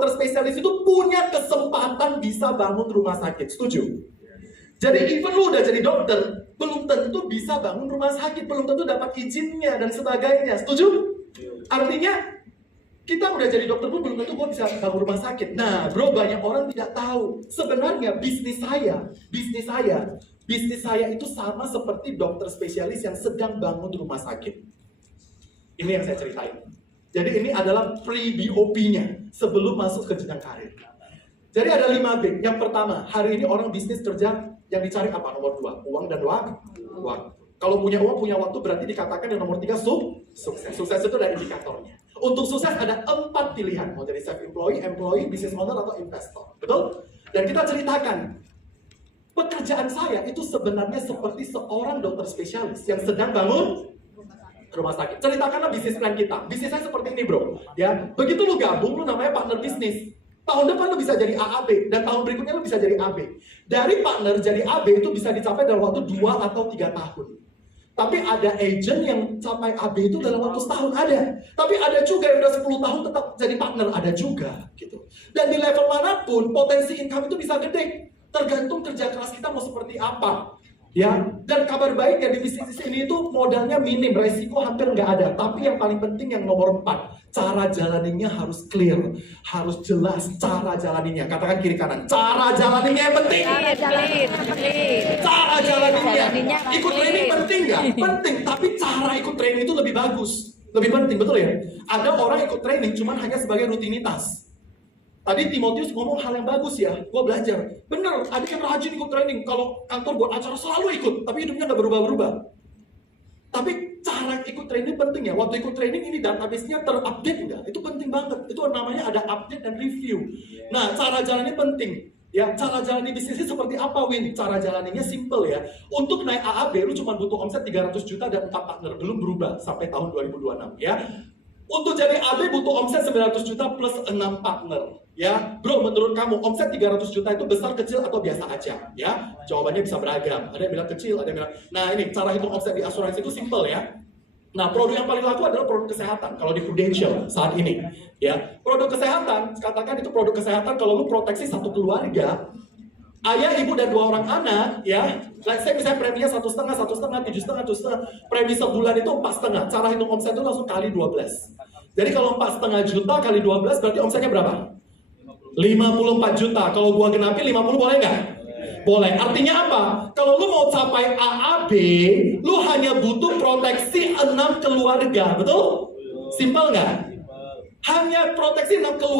dokter spesialis itu punya kesempatan bisa bangun rumah sakit. Setuju? Jadi even lu udah jadi dokter, belum tentu bisa bangun rumah sakit, belum tentu dapat izinnya dan sebagainya. Setuju? Artinya kita udah jadi dokter pun belum tentu gue bisa bangun rumah sakit. Nah bro, banyak orang tidak tahu sebenarnya bisnis saya itu sama seperti dokter spesialis yang sedang bangun rumah sakit. Ini yang saya ceritain. Jadi ini adalah pre-BOP-nya sebelum masuk ke jenjang karir. Jadi ada 5B. Yang pertama, hari ini orang bisnis kerja yang dicari apa? Nomor 2, uang dan waktu. Kalau punya uang, punya waktu, berarti dikatakan yang nomor 3 sukses. Sukses itu ada indikatornya. Untuk sukses ada 4 pilihan. Mau jadi self-employed, employee, business owner, atau investor. Betul? Dan kita ceritakan, pekerjaan saya itu sebenarnya seperti seorang dokter spesialis yang sedang bangun rumah sakit. Ceritakanlah bisnis plan kita. Bisnis saya seperti ini bro. Ya, begitu lu gabung, lu namanya partner bisnis. Tahun depan lu bisa jadi AAB, dan tahun berikutnya lu bisa jadi AB. Dari partner jadi AB itu bisa dicapai dalam waktu 2 atau 3 tahun. Tapi ada agent yang capai AB itu dalam waktu setahun ada. Tapi ada juga yang udah 10 tahun tetap jadi partner, ada juga gitu. Dan di level manapun potensi income itu bisa gede. Tergantung kerja keras kita mau seperti apa. Ya, dan kabar baiknya di bisnis ini itu modalnya minim, resiko hampir nggak ada. Tapi yang paling penting yang nomor 4, cara jalaninya harus clear, harus jelas cara jalaninya. Katakan kiri kanan, cara jalaninya yang penting. Cara jalaninya. Ikut training penting nggak? Penting, tapi cara ikut training itu lebih bagus, lebih penting, betul ya? Ada orang ikut training cuman hanya sebagai rutinitas. Tadi Timotius ngomong hal yang bagus ya, gue belajar. Bener, ada yang rajin ikut training. Kalau kantor buat acara selalu ikut, tapi hidupnya nggak berubah-berubah. Tapi cara ikut training penting ya. Waktu ikut training ini database-nya terupdate nggak? Itu penting banget. Itu namanya ada update dan review. Nah, cara jalannya penting. Ya, cara jalani bisnisnya seperti apa, Win? Cara jalaninya simple ya. Untuk naik AAB, lu cuma butuh omset 300 juta dan 4 partner. Belum berubah sampai tahun 2026 ya. Untuk jadi AB butuh omset 900 juta plus 6 partner. Ya, bro, menurut kamu omset 300 juta itu besar, kecil, atau biasa aja? Ya, jawabannya bisa beragam. Ada yang bilang kecil, ada yang bilang. Nah, ini cara hitung omset di asuransi itu simple ya. Nah, produk yang paling laku adalah produk kesehatan. Kalau di Prudential saat ini, ya, produk kesehatan, katakan itu produk kesehatan. Kalau lu proteksi satu keluarga, ayah, ibu, dan 2 orang anak, ya. Let's say misalnya preminya 1,5, 1,5, 7,5, 7,5. Premi sebulan itu 4,5. Cara hitung omset itu langsung kali 12. Jadi kalau 4,5 juta kali 12 berarti omsetnya berapa? 54 juta. Kalau gua genapin 50 boleh nggak? Boleh. Artinya apa? Kalau lu mau capai AAB, lu hanya butuh proteksi 6 keluarga. Betul? Simpel nggak? Hanya proteksi 6 keluarga.